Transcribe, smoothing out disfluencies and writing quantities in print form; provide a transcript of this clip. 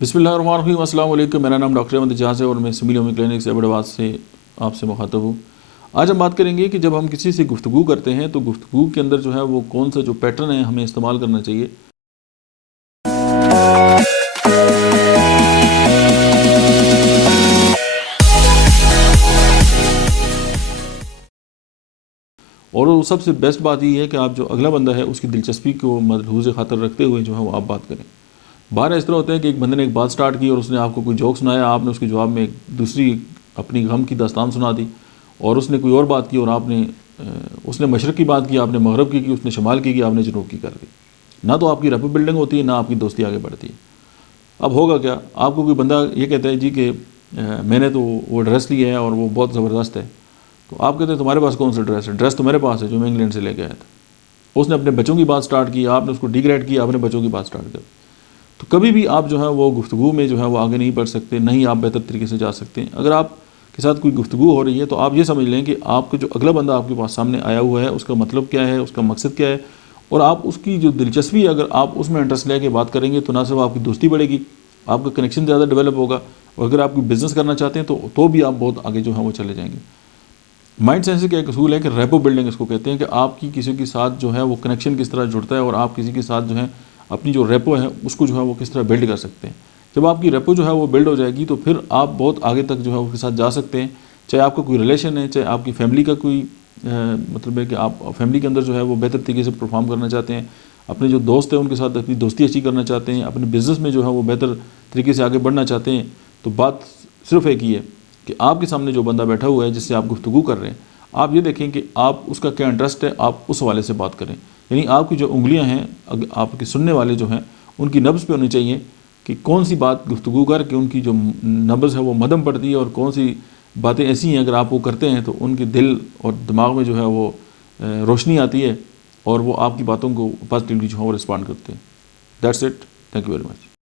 بسم اللہ الرحمن الرحیم۔ السلام علیکم، میرا نام ڈاکٹر احمد اجاز ہے اور میں سمیل ہومی کلینک سے ایبٹ آباد سے آپ سے مخاطب ہوں۔ آج ہم بات کریں گے کہ جب ہم کسی سے گفتگو کرتے ہیں تو گفتگو کے اندر جو ہے وہ کون سا جو پیٹرن ہے ہمیں استعمال کرنا چاہیے۔ اور وہ سب سے بیسٹ بات یہ ہے کہ آپ جو اگلا بندہ ہے اس کی دلچسپی کو ملحوظ خاطر رکھتے ہوئے جو ہے وہ آپ بات کریں۔ باہر اس طرح ہوتا ہے کہ ایک بندے نے ایک بات سٹارٹ کی اور اس نے آپ کو کوئی جوک سنایا، آپ نے اس کے جواب میں ایک دوسری اپنی غم کی داستان سنا دی، اور اس نے کوئی اور بات کی اور آپ نے اس نے مشرق کی بات کی، آپ نے مغرب کی اس نے شمال کی آپ نے جنوب کی کر دی۔ نہ تو آپ کی ریپو بلڈنگ ہوتی ہے، نہ آپ کی دوستی آگے بڑھتی ہے۔ اب ہوگا کیا؟ آپ کو کوئی بندہ یہ کہتا ہے جی کہ میں نے تو وہ ڈریس لی ہے اور وہ بہت زبردست ہے، تو آپ کہتے ہیں تمہارے پاس کون سا ڈریس ہے؟ ڈریس تو میرے پاس ہے جو میں انگلینڈ سے لے کے آیا تھا۔ اس نے اپنے بچوں کی بات سٹارٹ کی، آپ نے اس کو ڈیگریڈ کیا، آپ نے بچوں کی بات سٹارٹ کر۔ تو کبھی بھی آپ جو ہے وہ گفتگو میں جو ہے وہ آگے نہیں بڑھ سکتے، نہ ہی آپ بہتر طریقے سے جا سکتے ہیں۔ اگر آپ کے ساتھ کوئی گفتگو ہو رہی ہے تو آپ یہ سمجھ لیں کہ آپ کو جو اگلا بندہ آپ کے پاس سامنے آیا ہوا ہے اس کا مطلب کیا ہے، اس کا مقصد کیا ہے، اور آپ اس کی جو دلچسپی ہے اگر آپ اس میں انٹرسٹ لے کے بات کریں گے تو نہ صرف آپ کی دوستی بڑھے گی، آپ کا کنیکشن زیادہ ڈیولپ ہوگا، اور اگر آپ کوئی بزنس کرنا چاہتے ہیں تو بھی آپ بہت آگے جو ہے وہ چلے جائیں گے۔ مائنڈ سائنس کا ایک اصول ہے کہ ریپو بلڈنگ اس کو کہتے ہیں، کہ آپ کی کسی کے ساتھ جو ہے وہ کنیکشن کس طرح جڑتا ہے اور آپ کسی کے ساتھ جو ہے اپنی جو ریپو ہے اس کو جو ہے وہ کس طرح بلڈ کر سکتے ہیں۔ جب آپ کی ریپو جو ہے وہ بلڈ ہو جائے گی تو پھر آپ بہت آگے تک جو ہے اس کے ساتھ جا سکتے ہیں، چاہے آپ کا کوئی ریلیشن ہے، چاہے آپ کی فیملی کا کوئی مطلب ہے کہ آپ فیملی کے اندر جو ہے وہ بہتر طریقے سے پرفارم کرنا چاہتے ہیں، اپنے جو دوست ہیں ان کے ساتھ اپنی دوستی اچھی کرنا چاہتے ہیں، اپنے بزنس میں جو ہے وہ بہتر طریقے سے آگے بڑھنا چاہتے ہیں، تو بات صرف ایک ہی ہے کہ آپ کے سامنے جو بندہ بیٹھا ہوا ہے جس سے آپ گفتگو کر رہے ہیں، آپ یہ دیکھیں کہ آپ اس کا کیا انٹرسٹ ہے، آپ اس حوالے سے بات کریں۔ یعنی آپ کی جو انگلیاں ہیں آپ کے سننے والے جو ہیں ان کی نبض پہ ہونی چاہیے کہ کون سی بات گفتگو کر کے ان کی جو نبض ہے وہ مدم پڑتی ہے، اور کون سی باتیں ایسی ہیں اگر آپ وہ کرتے ہیں تو ان کے دل اور دماغ میں جو ہے وہ روشنی آتی ہے اور وہ آپ کی باتوں کو پازیٹیولی جو ہے وہ رسپانڈ کرتے ہیں۔ That's it, thank you very much.